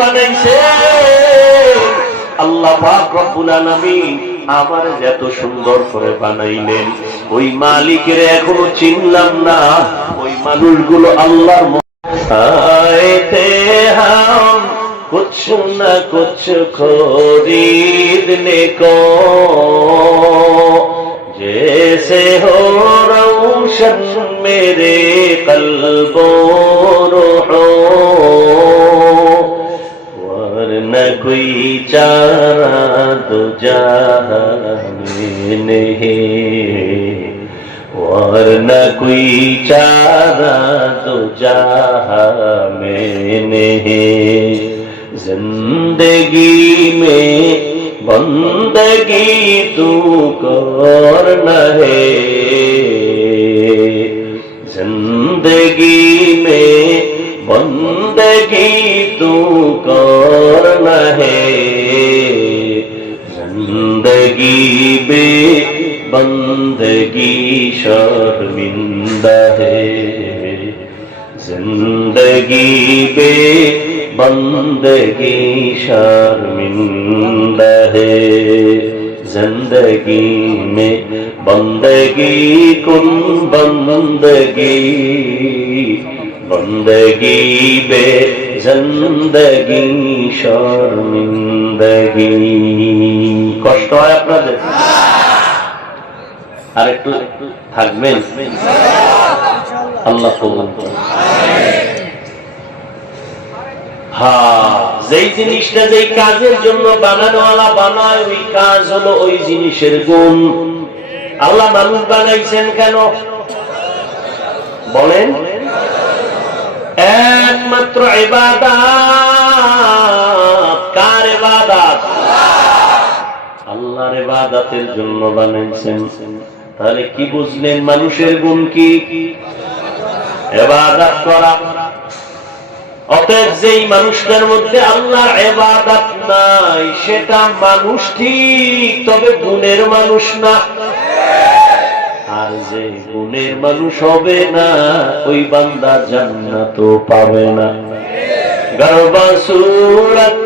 বানাইছে আল্লাহ পাক রব্বুল আলামিন আমার যত সুন্দর করে বানাইলেন ওই মালিকের এখনো চিনলাম না। ওই মানুষগুলো আল্লাহর আয়েতে হাম कुछ न कुछ खरीदने को जैसे हो रोशन मेरे कल्बो रूहो वरना कोई चारा दो जहां में नहीं वरना कोई चारा दो जहां में नहीं जिंदगी में बंदगी तू करना है जिंदगी में बंदगी तू करना है जिंदगी में बंदगी शर्मिंदा है जिंदगी में बंदगी शर्मिंदा है जिंदगी में बंदगी कुन बंदगी बंदगी बे जिंदगी शर्मिंदगी কষ্ট হয় আপনাদের আর একটু থাকবেন আল্লাহ কবুল করুন। যেই জিনিসটা যেই কাজের জন্য বানানোওয়ালা বানায় ওই কাজ হলো ওই জিনিসের গুণ। আল্লাহ মানুষ বানাইছেন কেন বলেন? একমাত্র ইবাদত। কার ইবাদত? আল্লাহর ইবাদতের জন্য বানাইছেন। তাহলে কি বুঝলেন মানুষের গুণ কি? ইবাদত করা। অতএব যেই মানুষটার মধ্যে আল্লাহর ইবাদত নাই সেটা মানুষ ঠিক, তবে গুণের মানুষ না। আর যে গুণের মানুষ হবে না ওই বান্দা জান্নাতও পাবে না। গরবা সুরত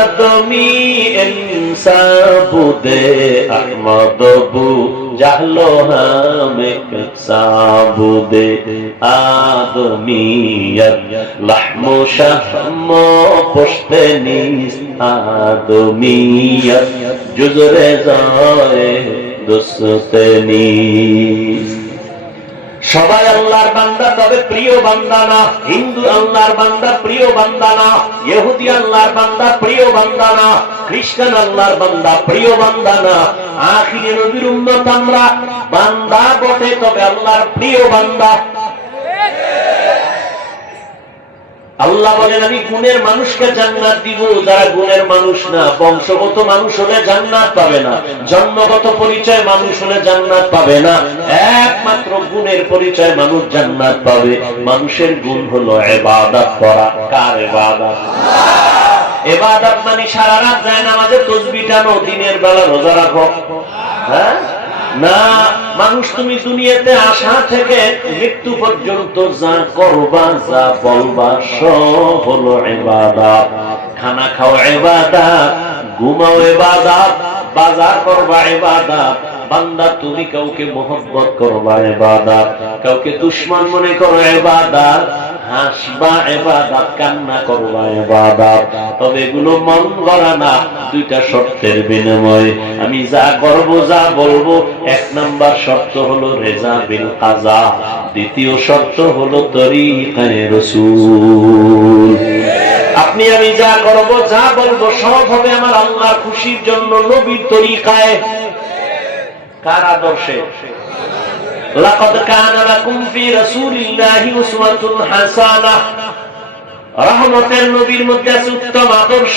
আদমি ইনসাবুদে আহমদবু জাহলো হামে সাবুদে আদমিয়ত লাহমু শাহমু পুশতনিস আদমিয়ত জুজরে যায় দুস্তনিস। সবাই আল্লাহর বান্দা, তবে প্রিয় বান্দা না। হিন্দু আল্লাহর বান্দা, প্রিয় বান্দা না। ইহুদি আল্লাহর বান্দা, প্রিয় বান্দা না। খ্রিস্টান আল্লাহর বান্দা, প্রিয় বান্দা না। আখিরে নবীর উম্মত আমরা, বান্দা বটে তবে আল্লাহর প্রিয় বান্দা। আল্লাহ বলেন আমি গুণের মানুষকে জান্নাত দিব, যারা গুণের মানুষ না। বংশগত মানুষ হলে জান্নাত পাবে না, জন্মগত পরিচয় মানুষ হলে জান্নাত পাবে না। একমাত্র গুণের পরিচয় মানুষ জান্নাত পাবে। মানুষের গুণ হলো ইবাদত করা। কার ইবাদত? ইবাদত মানে সারা রাত যায় নামাজে তাসবিহ টানো, দিনের বেলা রোজা রাখো। হ্যাঁ না, মানুষ তুমি দুনিয়াতে আসা থেকে মৃত্যু পর্যন্ত যা করবা যা বলবা সব হলো ইবাদত। খানা খাও ইবাদত, ঘুমাও ইবাদত, বাজার করবা ইবাদত। বান্দা তুমি কাউকে মোহব্বত করবা ইবাদত, কাউকে দুশমন মনে করো ইবাদত, হাসবা ইবাদত, কান্না করবা ইবাদত। তবে এগুলো মন গড়া না, দুইটা শর্তের বিনিময়ে। আমি যা করব যা বলবো, এক নাম্বার শর্ত হলো রেজা বিল কাজা, দ্বিতীয় শর্ত হলো তরিকায়ে রাসূল। আপনি আমি যা করব যা বলবো সব হবে আমার আল্লাহর খুশির জন্য, নবীর তরিকায়। কার আদর্শে? লাকাদ কানা লাকুম ফি রাসূলিল্লাহি উসওয়াতুন হাসানাহ। রহমতের নবীর মধ্যে আছে উত্তম আদর্শ।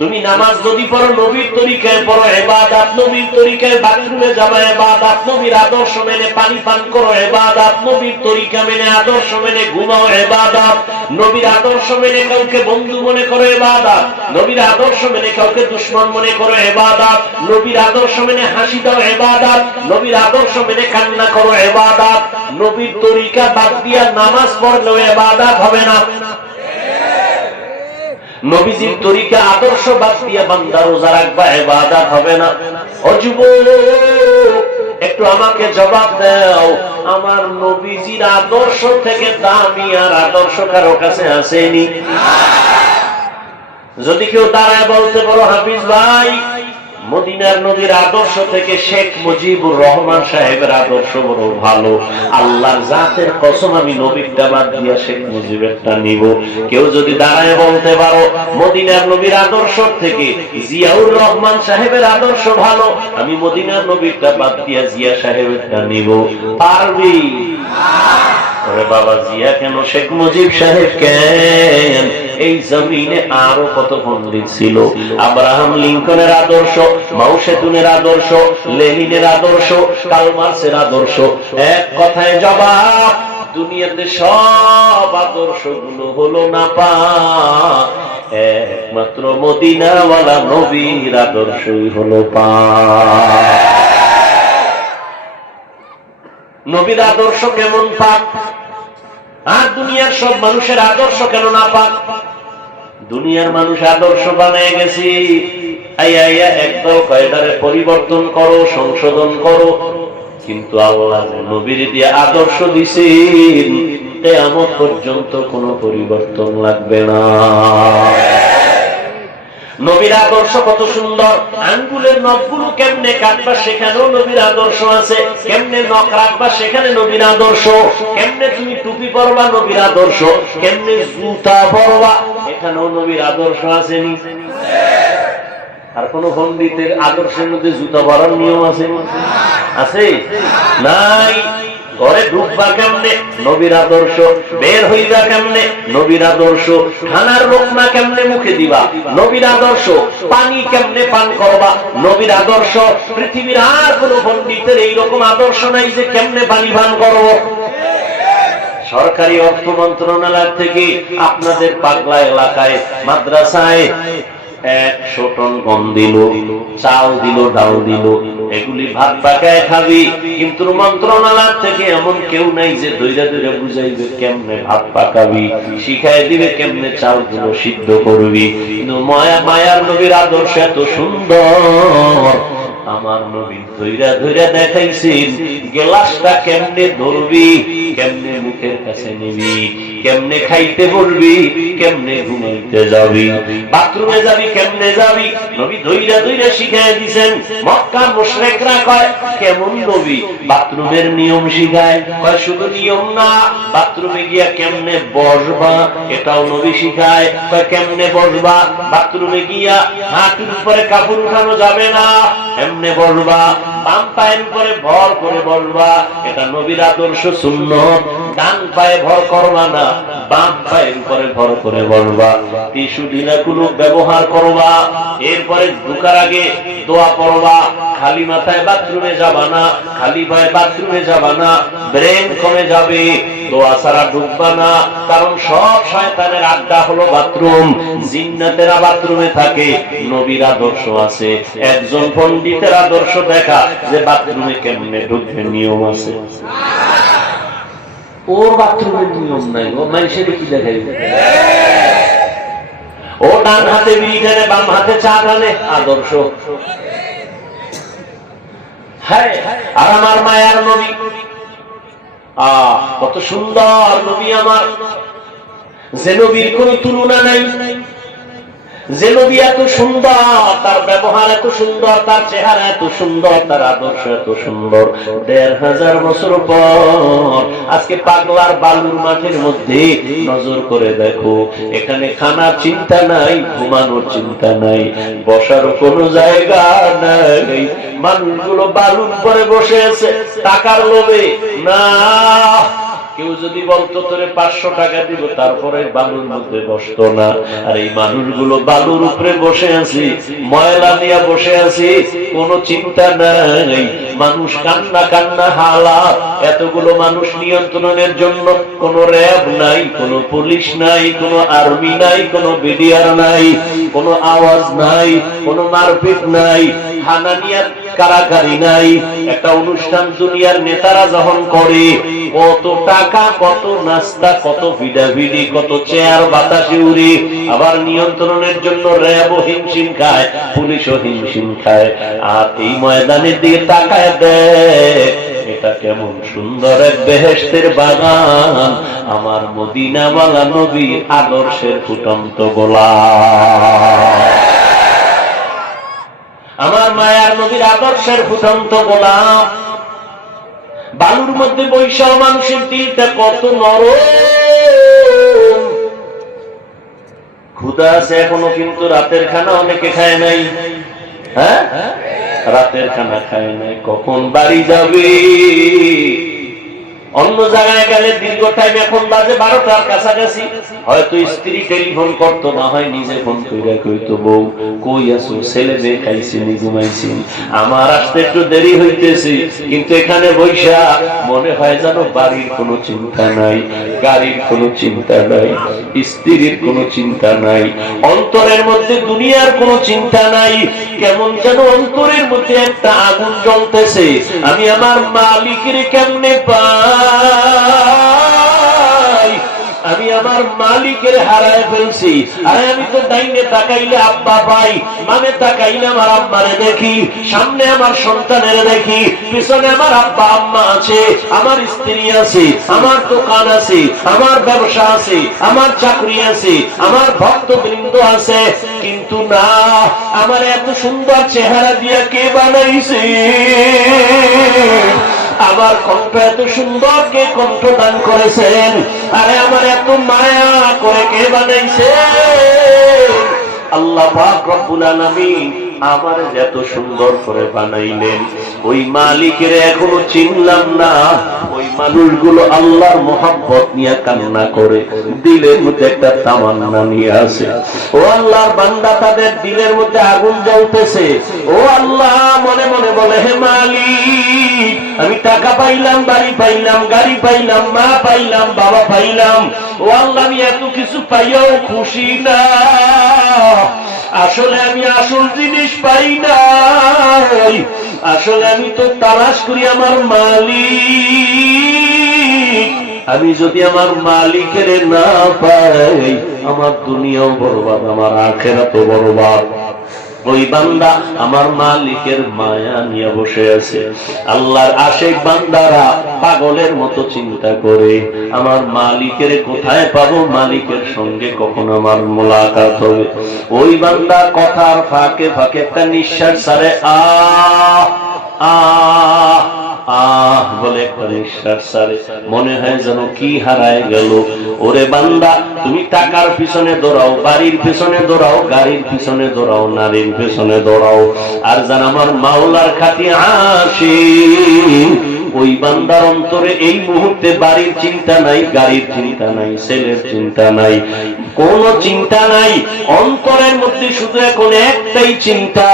তুমি নামাজ যদি পড়ো নবীর তরিকায় পড়ো, ইবাদত নবীর তরিকায়, বাথরুমে যাবা ইবাদত, নবীর আদর্শ মেনে পানি পান করো ইবাদত, নবীর তরিকা মেনে আদর্শ মেনে ঘুমাও ইবাদত, নবীর আদর্শ মেনে কাউকে বন্ধু মনে করো ইবাদত, নবীর আদর্শ মেনে কাউকে দুশমন মনে করো ইবাদত, নবীর আদর্শ মেনে হাসি দাও ইবাদত, নবীর আদর্শ মেনে কান্না করো ইবাদত। নবীর তরিকা বাদ দিয়া নামাজ পড়লেও ইবাদত হবে না। নবীজির তরিকা আদর্শ বাদ দিয়া বান্দা রোজা রাখবা ইবাদত হবে না। ও যুবক, একটু আমাকে জবাব দাও, আমার নবীজির আদর্শ থেকে দামি আর আদর্শ কারো কাছে আসেনি? যদি কেউ দাঁড়ায় বলতে পারো হাফিজ ভাই, মদিনার নবীর আদর্শ থেকে শেখ মুজিবুর রহমান সাহেবের আদর্শ বড় ভালো, আল্লাহর জাতের কসম আমি নবীরটা বাদ দিয়া শেখ মুজিবেরটা নিব। কেউ যদি দাঁড়ায় বলতে পারো মদিনার নবীর আদর্শ থেকে জিয়াউর রহমান সাহেবের আদর্শ ভালো, আমি মদিনার নবীরটা বাদ দিয়া জিয়া সাহেবেরটা নিব, পারবি? ওরে বাবা, জিয়া কেন, শেখ মুজিব সাহেব কেন? এই জমিনে আরো কত পণ্ডিত ছিল। আব্রাহাম লিঙ্কনের আদর্শ, মাও সেতুনের আদর্শ, লেনিনের আদর্শ, কার্ল মার্ক্সের আদর্শ। এক কথায় জবাব, দুনিয়াতে সব আদর্শ গুলো হলো না পা, একমাত্র মদিনাওয়ালা নবীর আদর্শই হলো পা। নবীর আদর্শ কেমন পাক, আর দুনিয়ার সব মানুষের আদর্শ কেন না পাক? দুনিয়ার মানুষ আদর্শ বানিয়ে গেছি, আইয়া একদল কয়টারে পরিবর্তন করো, সংশোধন করো, কিন্তু আল্লাহ নবীর দিয়ে আদর্শ দিছেন, কিয়ামত পর্যন্ত কোনো পরিবর্তন লাগবে না। নবীর আদর্শ কত সুন্দর, আঙ্গুলের নখগুলো কেমনে কাটবা সেখানেও নবীর আদর্শ আছে, কেমনে নখ রাখবা সেখানে নবীর আদর্শ, কেমনে তুমি টুপি পরবা নবীর আদর্শ, কেমনে জুতা পরবা এখানেও নবীর আদর্শ আছে। আর কোন পণ্ডিতের আদর্শের মধ্যে জুতা পরার নিয়ম আছে? আছে? নাই। ঘরে ঢুকবা কেমনে? নবীর আদর্শ। বের হইবা কেমনে? নবীর আদর্শ। খানার লোকমা কেমনে মুখে দিবা? নবীর আদর্শ। পানি কেমনে পান করবা? নবীর আদর্শ। পৃথিবীর আর কোন পণ্ডিতের এইরকম আদর্শ নাই যে কেমনে পানি পান করবো। সরকারি অর্থ মন্ত্রণালয় থেকে আপনাদের পাগলা এলাকায় মাদ্রাসায় 100 টন গম দিল, চাল দিল, ডাল দিল, এগুলি ভাত পাকায় খাবি, কিন্তু মন্ত্রণালয় থেকে এমন কেউ নাই যে দইরা দইরা বুঝাইবে কেমনে ভাত পাকাবি, শিখাই দিবে কেমনে চাল গুলো সিদ্ধ করবি। কিন্তু মায়ার নবীর আদর্শ এত সুন্দর, আমার নবী ধইরা ধইরা দেখাইছেন গ্লাসটা কেমনে ধরবি, কেমনে মুখের কাছে নিবি, কেমনে খাইতে বলবি, কেমনে ঘুমাইতে যাবি, বাথরুমে যাবি কেমনে যাবি, নবী ধইরা ধইরা শিখাই দিয়েছেন। মক্কার মুশরিকরা কয় কেমন নবী, বাথরুমের নিয়ম শিখায়, কয় শুধু নিয়ম না, বাথরুমে গিয়া কেমনে বসবা এটাও নবী শিখায়, কয় কেমনে বসবা, বাথরুমে গিয়া হাঁটুর উপরে কাপড় উঠানো যাবে না, এমনে বসবা, বাম পায়ের উপরে ভর করে বসবা, এটা নবীর আদর্শ সুন্নাত। ডান পায়ে ভর করবা না, বাম পায়ের উপরে ভর করে বসবা, টিস্যু ঢিলাগুলো ব্যবহার করবা, এরপরে ঢোকার আগে দোয়া পড়বা, খালি মাথায় বাথরুমে যাবা না, খালি পায়ে বাথরুমে যাবা না, ব্রেন কমে যাবে, দোয়া ছাড়া ঢুকবা না, কারণ সব শয়তানের আড্ডা হলো বাথরুম, জিন্নাতেরা বাথরুমে থাকে। নবীর আদর্শ আছে। একজন পণ্ডিতের আদর্শ দেখা যে বাথরুমে কেমনে ঢুকবে নিয়ম আছে, ওর বাথরুমের নিয়ম নাই, ও মানুষের কি দেখাইবে? ও ডান হাতে বিড়ি টানে, বাম হাতে চা টানে, আদর্শ। হ্যাঁ, আর আমার মায়ার নবী কত সুন্দর নবী আমার, যে নবীর কোন তুলনা নাই, যে নবী এত সুন্দর, তার ব্যবহার এত সুন্দর, তার চেহারা এত সুন্দর, তার আদর্শ এত সুন্দর। 1500 বছর পর আজকে পাগলার বালুর মাঠের মধ্যে নজর করে দেখো, এখানে খানার চিন্তা নাই, ঘুমানোর চিন্তা নাই, বসার কোনো জায়গা নাই, মানুষগুলো বালুর পরে বসে আছে টাকার লোভে। না, কেউ যদি বলতো তোরে 500 টাকা দিব, তারপরে বালুর মধ্যে বসতো না। আর এই মানুষগুলো বালুর উপরে বসে আছি, ময়লা নিয়ে বসে আছি, কোনো চিন্তা নাই, মানুষ কান্না কান্না হালাত। এতগুলো মানুষ নিয়ন্ত্রণের জন্য কোনো র্যাব নাই, কোনো পুলিশ নাই, কোনো আর্মি নাই, কোনো বিডিআর নাই, কোনো আওয়াজ নাই, কোনো মারপিট নাই। হানানিয়া কারাকারি নাই। একটা অনুষ্ঠান দুনিয়ার নেতারা যখন করে, কত টাকা, কত নাস্তা, কত ভিড়াভিড়ি, কত চেয়ার বাতাসে উড়ে, আবার নিয়ন্ত্রণের জন্য র্যাবও হিমশিম খায়, পুলিশও হিমশিম খায়। আর এই ময়দানের দিকে তাকায় দেয়, এটা কেমন সুন্দর এক বেহেশতের বাগান, আমার মদিনাওয়ালা নবীর আদর্শের ফুটন্ত গোলাপ, আমার মায়ার নবীর আদর্শের ফুটন্ত গোলাপ। বালুর মধ্যে বৈশাখ মানুষের দিলটা কত নরম, ক্ষুধা আছে এখনো, কিন্তু রাতের খানা অনেকে খায় নাই। হ্যাঁ, রাতের খানা খায় নাই, কখন বাড়ি যাবে? অন্য জায়গায় গেলে দীর্ঘ টাইম, এখন বাজে 12টার কাছাকাছি, হয়তো স্ত্রী টেলিফোন করতো, না হয় নিজে ফোন করে কইতো, বউ কই আছো, ছেলে মেয়ে খাইছি, ঘুমাইছি, আমার আসতে একটু দেরি হইতেছে। কিন্তু এখানে বৈশা মনে হয় যেন বাড়ির কোনো চিন্তা নাই, গাড়ির কোনো চিন্তা নাই, স্ত্রীর কোনো চিন্তা নাই, অন্তরের মধ্যে দুনিয়ার কোনো চিন্তা নাই। কেমন যেন অন্তরের মধ্যে একটা আগুন জ্বলতেছে, আমি আমার মালিকের কেমনে পাই, আমি আমার মালিকের হারায় ফেলছি। আরে আমি তো ডাইনে তাকাইলে আব্বা পাই, মানে তাকাইলে আমার আব্বারে দেখি, সামনে আমার সন্তানের দেখি, পিছনে আমার আব্বা আম্মা আছে, আমার স্ত্রী আছে, আমার দোকান আছে, আমার ব্যবসা আছে, আমার চাকরি আছে, আমার ভক্তবৃন্দ আছে। কিন্তু না, আমার এত সুন্দর চেহারা দিয়া কে বানাইছে, আমার কণ্ঠ এত সুন্দর কে কণ্ঠদান করেছেন, আরে আমার এত মায়া করে কে বানাইছে? আল্লাহ পাক রব্বুল আলামিন আমার এত সুন্দর করে বানাইলেন, ওই মালিকের এখনো চিনলাম না। ওই মানুষগুলো আল্লাহর মহব্বত নিয়ে কান্না করে, দিলের মধ্যে একটা তামান্না নিয়ে আসে। ও আল্লাহর বান্দা, তাদের দিলের মধ্যে আগুন জ্বলতেছে। ও আল্লাহ মনে মনে বলে, হে মালিক, আমি টাকা পাইলাম, বাড়ি পাইলাম, গাড়ি পাইলাম, মা পাইলাম, বাবা পাইলাম, ও আল্লাহ আমি এত কিছু পাইও খুশি না। আসলে আমি আসল জিনিস পাই না, আসলে আমি তো তালাশ করি আমার মালিক। আমি যদি আমার মালিকের না পাই, আমার দুনিয়াও বরবাদ, আমার আখিরাতও বরবাদ। ওই বান্দা আমার মালিকের মায়া নিয়ে বসে আছে। আল্লাহর আশিক বান্দারা পাগলের মতো চিন্তা করে, আমার মালিকের কোথায় পাবো, মালিকের সঙ্গে কখন আমার মোলাকাত হবে। ওই বান্দা কথার ফাঁকে ফাঁকে একটা নিঃশ্বাস ছাড়ে, আহ আহ আহ বলে একটা নিঃশ্বাস ছাড়ে, মনে হয় যেন কি হারায় গেল। ওরে বান্দা, তুমি টাকার পিছনে দৌড়াও, বাড়ির পিছনে দৌড়াও, গাড়ির পিছনে দৌড়াও, নারীর পিছনে দৌড়াও, আর জান আমার মাওলার খাতি আশিক, ওই বান্দার অন্তরে এই মুহূর্তে বাড়ির চিন্তা নাই, গাড়ির চিন্তা নাই, ছেলের চিন্তা নাই, কোন চিন্তা নাই। অন্তরের মধ্যে শুধু এখন একটাই চিন্তা,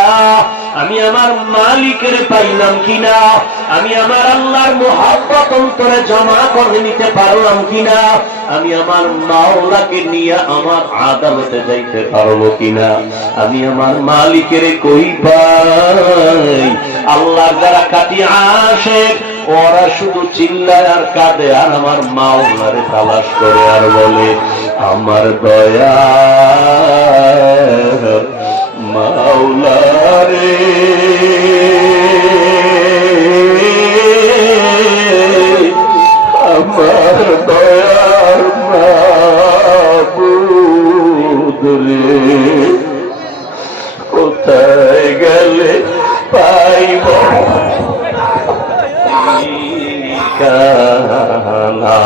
আমি আমার মালিকের পাইলাম কিনা, আমি আমার আল্লাহর মুহাব্বত অন্তরে জমা করে নিতে পারলাম কিনা, আমি আমার মাওলাকে নিয়ে আমার আদালতে যাইতে পারবো কিনা, আমি আমার মালিকের কই পাই। আল্লাহ যারা কাটি আশিক, ওরা শুধু চিল্লায় আর কাঁদে, আর আমার মাওলারে তালাশ করে আর বলে, আমার দয়া মাওলারে, আমার দয়ার মাবুদ রে, কোথায় গেলে পাইব ঠিকানা,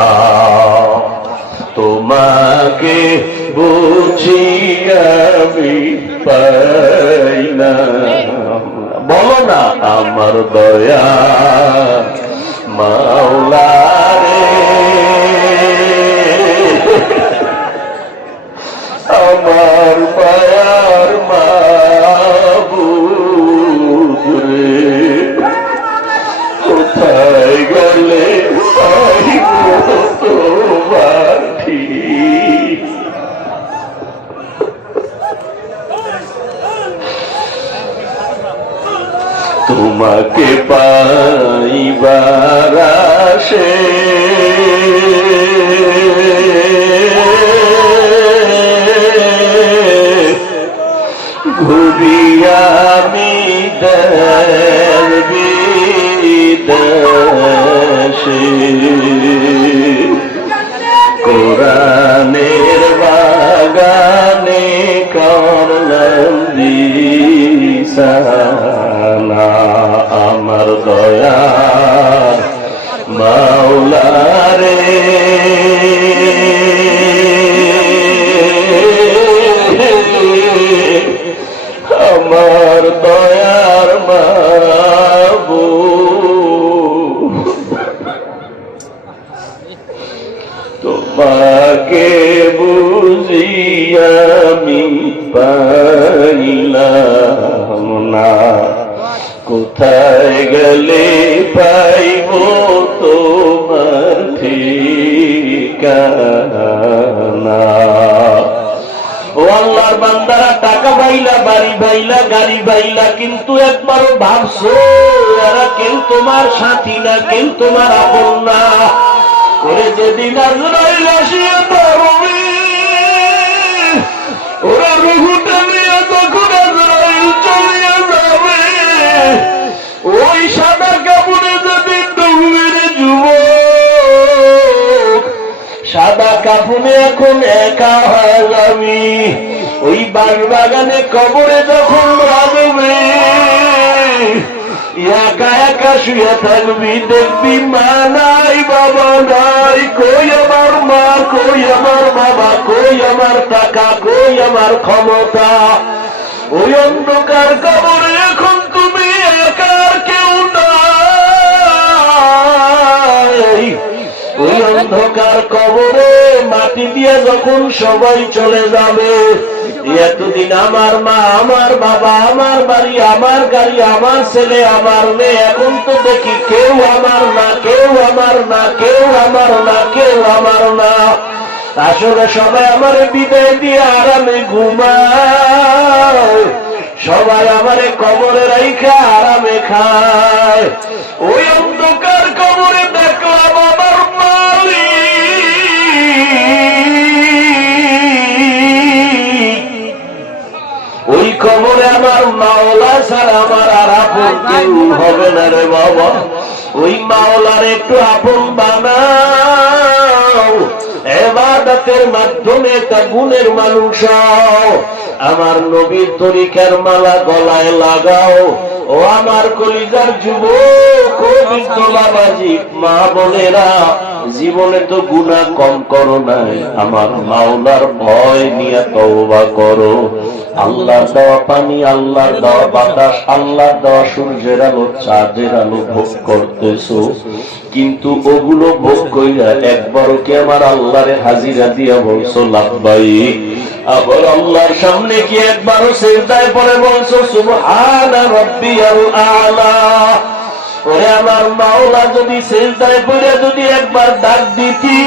তোমাকে বুঝি আমি পাই না। বলো না, আমার দয়া মাওলা রে, আমার মায়ার মাবুদ রে, কোথায় গেলে পাইব তোমার ঠিক। তোমাকে পাইবার আশে ঘুরি আমি দেশ বিদেশে, কোরআনের বাগানে করলাম দিশানা, আমার দয়া মাওলা রে আমার দয়ার মাবুদ, তোমাকে বুঝি আমি পাইলাম না, কোথায় গেলে পাইব তোমার ঠিকানা। ও আল্লাহর বান্দারা, টাকা পাইলা, বাড়ি পাইলা, গাড়ি পাইলা, কিন্তু একবারও ভাবছো এরা কেউ তোমার সাথী না, কেউ তোমার আপন না। করে যেদিন আজরাইল আসিয়া ধরবে, ওরা রুহুটা নিয়ে তখন আজরাইল চলিয়া যাবে, ওই সাদা কাপড়ে যেদিন ডুবের যুবক, সাদা কাপড়ে এখন একা হয়ে যাবি, ওই বাগানে কবরে যখন রাখবে একা একা শুয়ে থাকবি, দেখবি মা নাই, বাবা নাই, কই আমার মা, কই আমার বাবা, কই আমার টাকা, কই আমার ক্ষমতা। ওই অন্ধকার কবরে এখন তুমি একা, কেউ নাই। ওই অন্ধকার কবরে মাটি দিয়ে যখন সবাই চলে যাবে, এতদিন আমার মা, আমার বাবা, আমার বাড়ি, আমার গাড়ি, আমার ছেলে, আমার মেয়ে, এখন তো দেখি কেউ আমার না, কেউ আমার না, কেউ আমার না, কেউ আমার না। আসলে সবাই আমারে বিদায় দিয়ে আরামে ঘুমায়, সবাই আমারে কবরে রাইখা আরামে খায়। ওই অন্ধকার কবরে দেখলাম আমার মালিক, ওই কবরে আমার মাওলা ছাড়া আমার আর আপন কেউ হবে না রে বাবা। ওই মাওলার একটু আপন বানাও, ইবাদতের মাধ্যমে তা গুণের মানুষ হও, আমার নবীর তরিকার মালা গলায় লাগাও। ও আমার কলিজার যুবক, ও বৃদ্ধ বাবাজি, মা বোনেরা, জীবনে তো গুনাহ কম করো নাই, আমার মাওলার ভয় নিয়ে তওবা করো। আল্লাহর দেওয়া পানি, আল্লাহর দেওয়া বাতাস, আল্লাহর দেওয়া সূর্যের আলো, চাঁদের আলো ভোগ করতেছো, কিন্তু ওগুলো ভোগ কইরা একবারও কি আমার আল্লাহরে হাজিরা দিয়া বলছো লাব্বাইক? আবার আল্লাহর সামনে কি একবারও সিজদায় পড়ে বলছো সুবহানা রাব্বিয়াল আলা? ওরে আমার মাওলা, যদি সিজদায় পড়ে যদি একবার ডাক দিতি,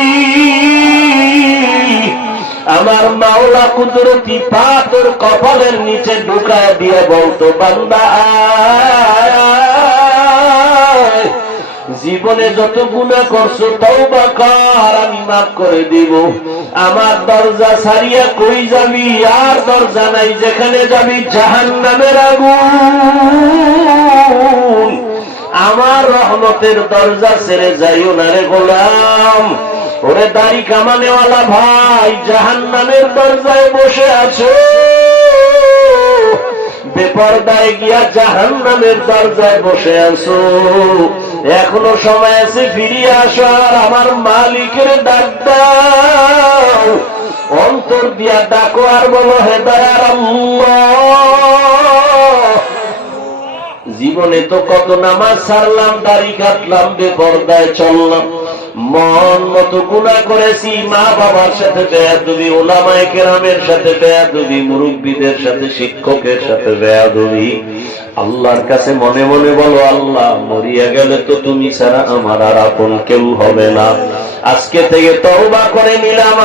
আমার মাওলা কুদরতি পা তোর কপালের নিচে ঢুকায় দিয়ে বলতো, বান্দা জীবনে যত গুনাহ করছো তওবা কর, আমি মাফ করে দিব। আমার দরজা ছাড়িয়া কই যাবি? আর দরজা নাই, যেখানে যাবি জাহান্নামের আগুন। আমার রহমতের দরজা ছেড়ে যাইও না রে গোলাম। ওরে দাড়ি কামানেওয়ালা ভাই, জাহান্নামের দরজায় বসে আছো, বেপরদায় গিয়া জাহান্নামের দরজায় বসে আছো, এখনো সময় আছে, ফিরিয়ে আসো আর আমার মালিকের ডাক দাও, অন্তর দিয়া ডাকো আর বলো, হে দয়ার আল্লাহ, জীবনে তো কত নামাজ ছাড়লাম, দাড়ি কাটলাম, বেপরদায় চললাম, মন মতো গুনাহ করেছি, মা বাবার সাথে বেয়াদবি, উলামায়ে কেরামের সাথে বেয়াদবি, মুরব্বীদের সাথে, শিক্ষকের সাথে বেয়াদবি। আল্লাহর কাছে মনে মনে বলো, আল্লাহ, মরিয়া গেলে তো তুমি ছাড়া আমার আর আপন কেউ হবে না। আজকে থেকে তওবা করে নিলাম,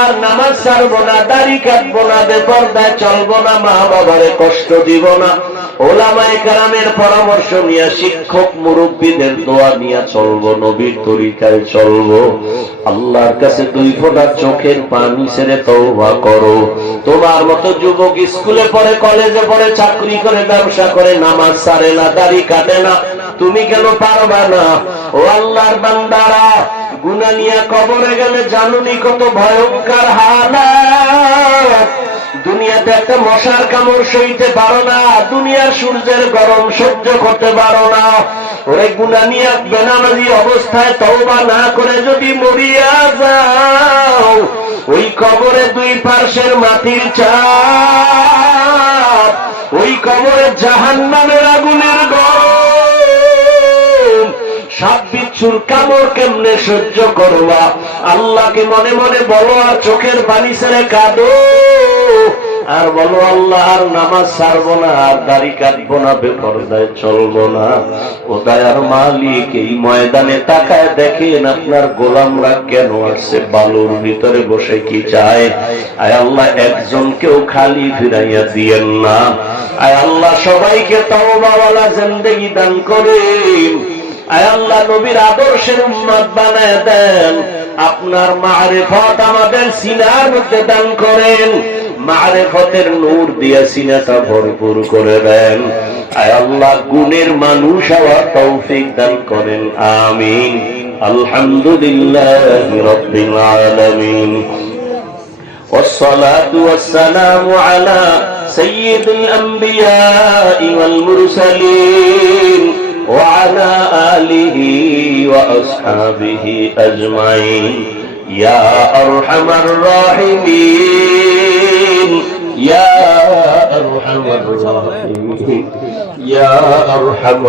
আর নামাজ ছাড়বো না, দাড়ি কাটবো না, বেপরদায় চলবো না, মা বাবারে কষ্ট দিব না, ওলামায়ে কেরামের পরামর্শ নিয়ে, শিক্ষক মুরব্বীদের দোয়া নিয়ে চলবো, নবীর তরিকায় চলবো। আল্লাহর কাছে 2 ফোঁটা চোখের পানি ছেড়ে তওবা করো। তোমার মতো যুবক স্কুলে পড়ে, কলেজে পড়ে, চাকরি করে, ব্যবসা করে, নামাজ ছাড়ে না, দাড়ি কাটে না, তুমি কেন পারবা না? ও আল্লাহর বান্দারা, গুনাহ নিয়ে কবরে গেলে জানুনি কত ভয়ঙ্কর হালাত। দুনিয়াতে একটা মশার কামড় সইতে পারো না, দুনিয়ার সূর্যের গরম সহ্য করতে পারো না। ওরে গুনাহ নিয়ে বেনামাজি অবস্থায় তওবা না করে যদি মরিয়া যাও, ওই কবরে 2 পার্শ্বের মাটির চাপ, ওই কবরে জাহান্নামের আগুনের গরম, সাপ বিচ্ছুর কামড় কেমনে সহ্য করবা? আল্লাহকে মনে মনে বলো, আর চোখের পানি ছেড়ে কাঁদো, আর বলো আল্লাহ আর নামাজ ছাড়বো না, আর দাড়ি কাটবো না, বেপরদায় চলবো না। ও দয়ার মালিক, এই ময়দানে তাকায় দেখেন আপনার গোলামরা কেন আছে, বালুর ভিতরে বসে কি চায়? আয় আল্লাহ, একজনকেও খালি ফিরাইয়া দিয়েন না। আয় আল্লাহ, সবাইকে তওবাওয়ালা জিন্দেগি দান করেন। আয় আল্লাহ, নবীর আদর্শের উম্মত বানায় দেন। আপনার মারিফত আমাদের সিনার মধ্যে দান করেন, মারিফতের নূর দিয়ে সিনাটা ভরপুর করে দেন। আয় আল্লাহ, গুণের মানুষ হওয়ার তৌফিক দান করেন, আমিন। আলহামদুলিল্লাহি রাব্বিল আলামিন, والصلاة والسلام على سيد الأنبياء والمرسلين وعلى آله وأصحابه أجمعين يا أرحم الراحمين يا أرحم الراحمين يا أرحم